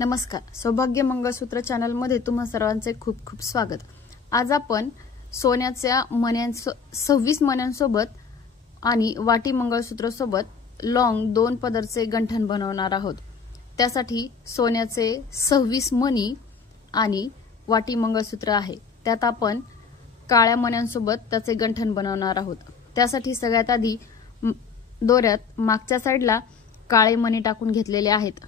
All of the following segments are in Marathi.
नमस्कार, सौभाग्य मंगळसूत्र चॅनल मध्ये तुम्हा सर्वांचे खूप खूप स्वागत। आज आपण सोन्याच्या मण्यांसोबत 26 मण्यांसोबत आणि वाटी मंगळसूत्र सोबत लॉंग 2 पदरचे गंठण बनवणार आहोत। त्यासाठी सोन्याचे 26 मणी आणि वाटी मंगळसूत्र आहे। त्यात आपण काळ्या मण्यांसोबत त्याचे गंठण बनवणार आहोत। त्यासाठी सगळ्यात आधी दोऱ्यात मागच्या साइडला काळे मणी टाकून घेतलेले आहेत।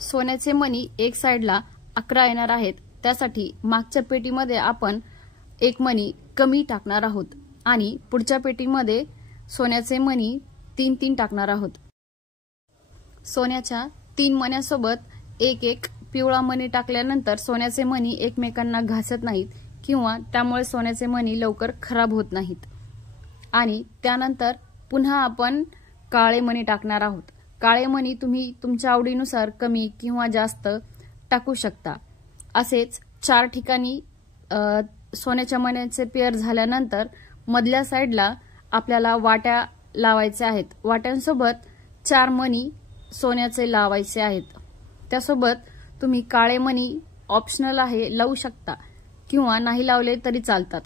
सोन्याचे मणी एक साइडला 11 येणार आहेत। त्यासाठी मागच्या पेटीमध्ये आपण एक मणी कमी टाकणार आहोत आणि पुढच्या पेटीमध्ये सोन्याचे मणी 3 टाकणार आहोत। सोन्याच्या 3 मण्यासोबत एक पिवळा मणी टाकल्यानंतर सोन्याचे मणी एकमेकांना घासत नाहीत किंवा त्यामुळे सोन्याचे मणी लवकर खराब होत नाहीत। आणि त्यानंतर पुन्हा आपण काळे मणी टाकणार आहोत। काळे मणी तुम्ही तुमच्या आवडीनुसार कमी किंवा जास्त टाकू शकता। असेच 4 ठिकाणी सोन्याच्या मण्यांचे पेअर झाल्यानंतर मधल्या साइडला आपल्याला वाट्या लावायच्या आहेत। वाट्यांसोबत 4 मणी सोन्याचे लावायचे आहेत। त्यासोबत तुम्ही काळे मणी ऑप्शनल आहे, लावू शकता किंवा नाही लावले तरी चालतात।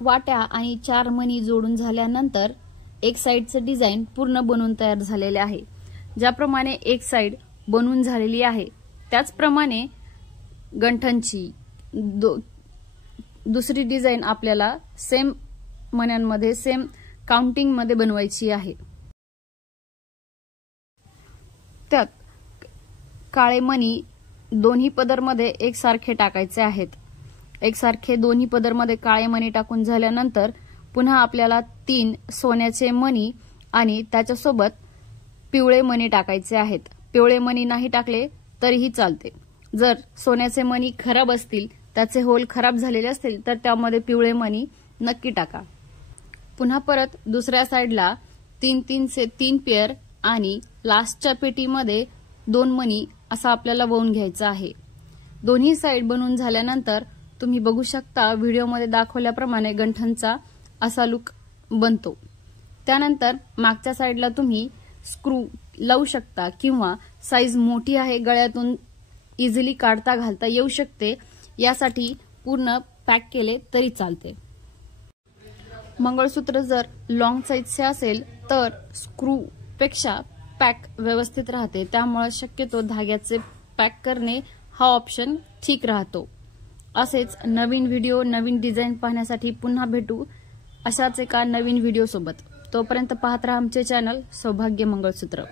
वाट्या आणि 4 मणी जोडून झाल्यानंतर एक साइडचे डिझाइन पूर्ण बनवून तयार झालेले आहे। ज्याप्रमाणे एक साइड बनवून झालेली आहे त्याचप्रमाणे गंठणची दुसरी डिझाइन आपल्याला सेम मण्यांमध्ये सेम काउंटिंग मध्ये बनवायची आहे। त्यात काळे मणी दोन्ही पदरमध्ये एकसारखे टाकायचे आहेत। एकसारखे दोन्ही पदरमध्ये काळे मणी टाकून झाल्यानंतर पुन्हा आपल्याला 3 सोन्याचे मणी आणि त्याच्यासोबत पिवळे मणी टाकायचे आहेत। पिवळे मणी नाही टाकले तरीही चालते। जर सोन्याचे मणी खराब असतील, त्याचे होल खराब झालेले असतील तर त्यामध्ये पिवळे मणी नक्की टाका। पुन्हा परत दुसऱ्या साइडला 3 पेअर आणि लास्टच्या पेटीमध्ये 2 मणी असा आपल्याला वळून घ्यायचा आहे। दोन्ही साइड बनवून झाल्यानंतर तुम्ही बघू शकता व्हिडिओमध्ये दाखवल्याप्रमाणे गंठणचा असा लुक बनतो। त्यानंतर मागच्या साइडला तुम्ही स्क्रू लावू शकता किंवा साईज मोठी आहे, गळ्यातून इझिली काढता घालता येऊ शकते, यासाठी पूर्ण पॅक केले तरी चालते। मंगळसूत्र जर लॉंग साईजचे असेल तर स्क्रू पेक्षा पॅक व्यवस्थित राहते, त्यामुळे शक्यतो धाग्याचे पॅक करणे हा ऑप्शन ठीक राहतो। असेच नवीन व्हिडिओ नवीन डिझाइन पाहण्यासाठी पुन्हा भेटू अशाच एका नवीन व्हिडिओ सोबत। तोपर्यंत पाहत रहा आमचे चॅनल सौभाग्य मंगळसूत्र।